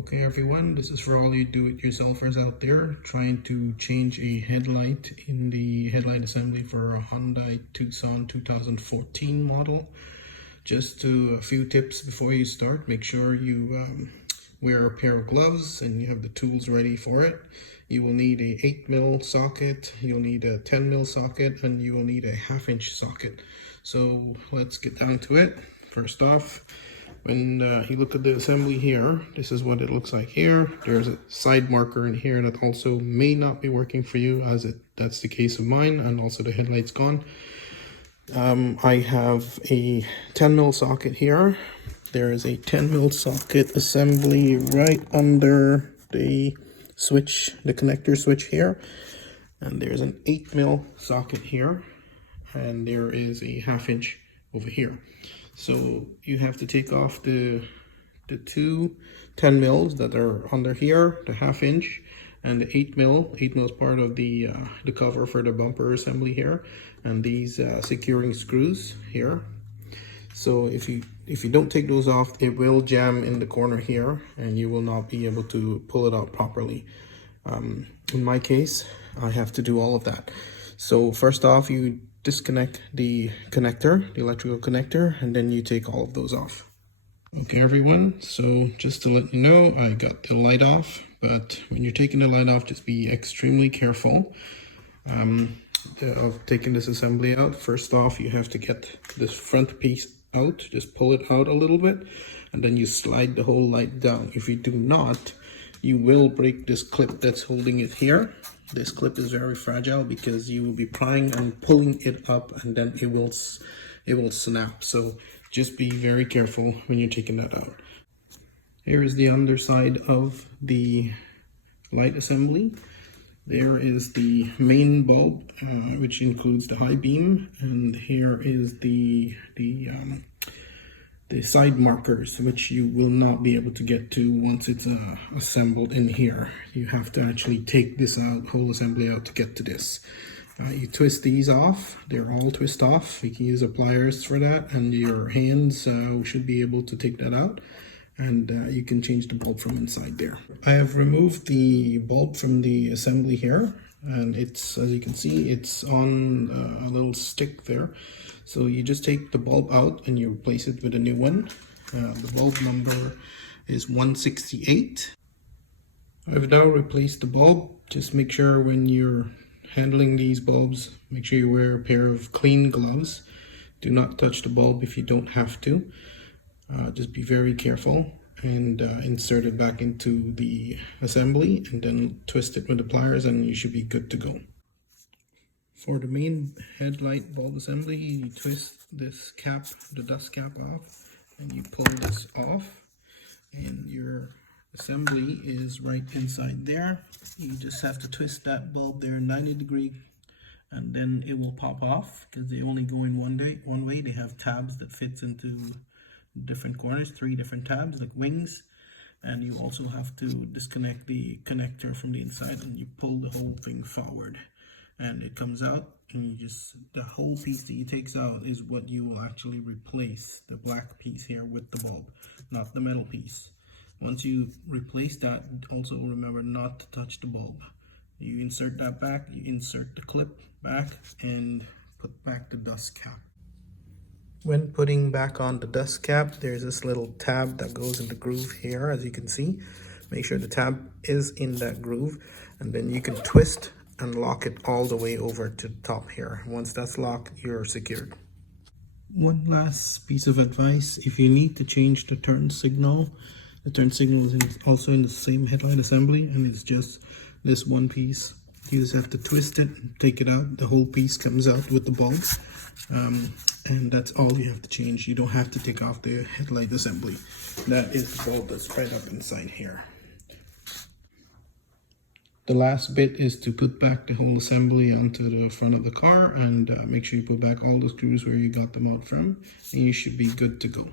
Okay everyone, this is for all you do-it-yourselfers out there trying to change a headlight in the headlight assembly for a Hyundai Tucson 2014 model. Just a few tips before you start. Make sure you wear a pair of gloves and you have the tools ready for it. You will need a 8mm socket, you'll need a 10mm socket, and you will need a 1/2" socket. So let's get down to it. First off, when you look at the assembly here, this is what it looks like here. There's a side marker in here that also may not be working for you, as that's the case of mine, and also the headlight's gone. I have a 10mm socket here. There is a 10mm socket assembly right under the switch, the connector switch here, and there's an 8mm socket here, and there is a 1/2" over here. So you have to take off the two 10mm that are under here, the 1/2", and the 8mm. 8mm is part of the cover for the bumper assembly here, and these securing screws here. So if you don't take those off, it will jam in the corner here, and you will not be able to pull it out properly. In my case, I have to do all of that. So first off, you disconnect the connector, the electrical connector, and then you take all of those off. Okay everyone, so just to let you know, I got the light off, but when you're taking the light off, just be extremely careful of taking this assembly out. First off, you have to get this front piece out, just pull it out a little bit, and then you slide the whole light down. If you do not, you will break this clip that's holding it here. This clip is very fragile because you will be prying and pulling it up, and then it will snap. So just be very careful when you're taking that out. Here is the underside of the light assembly. There is the main bulb, which includes the high beam, and here is the side markers, which you will not be able to get to once it's assembled in here. You have to actually take this whole assembly out to get to this. You twist these off. They're all twist off. You can use pliers for that, and your hands should be able to take that out, and you can change the bulb from inside there. I have removed the bulb from the assembly here, and it's, as you can see, it's on a little stick there. So you just take the bulb out and you replace it with a new one. The bulb number is 168. I've now replaced the bulb. Just make sure when you're handling these bulbs, make sure you wear a pair of clean gloves. Do not touch the bulb if you don't have to. Just be very careful, and insert it back into the assembly, and then twist it with the pliers, and you should be good to go. For the main headlight bulb assembly, you twist this cap, the dust cap off, and you pull this off, and your assembly is right inside there. You just have to twist that bulb there 90 degrees, and then it will pop off, because they only go in one way. They have tabs that fits into different corners, 3 different tabs like wings, and you also have to disconnect the connector from the inside, and you pull the whole thing forward, and it comes out, and you just, the whole piece that you takes out is what you will actually replace, the black piece here with the bulb, not the metal piece. Once you replace that, also remember not to touch the bulb. You insert that back, you insert the clip back, and put back the dust cap. When putting back on the dust cap, there's this little tab that goes in the groove here, as you can see. Make sure the tab is in that groove, and then you can twist and lock it all the way over to the top here. Once that's locked, you're secured. One last piece of advice: if you need to change the turn signal, the turn signal is also in the same headlight assembly, and it's just this one piece. You just have to twist it, take it out, the whole piece comes out with the bulb, and that's all you have to change. You don't have to take off the headlight assembly. That is the bulb that's right up inside here. The last bit is to put back the whole assembly onto the front of the car, and make sure you put back all the screws where you got them out from, and you should be good to go.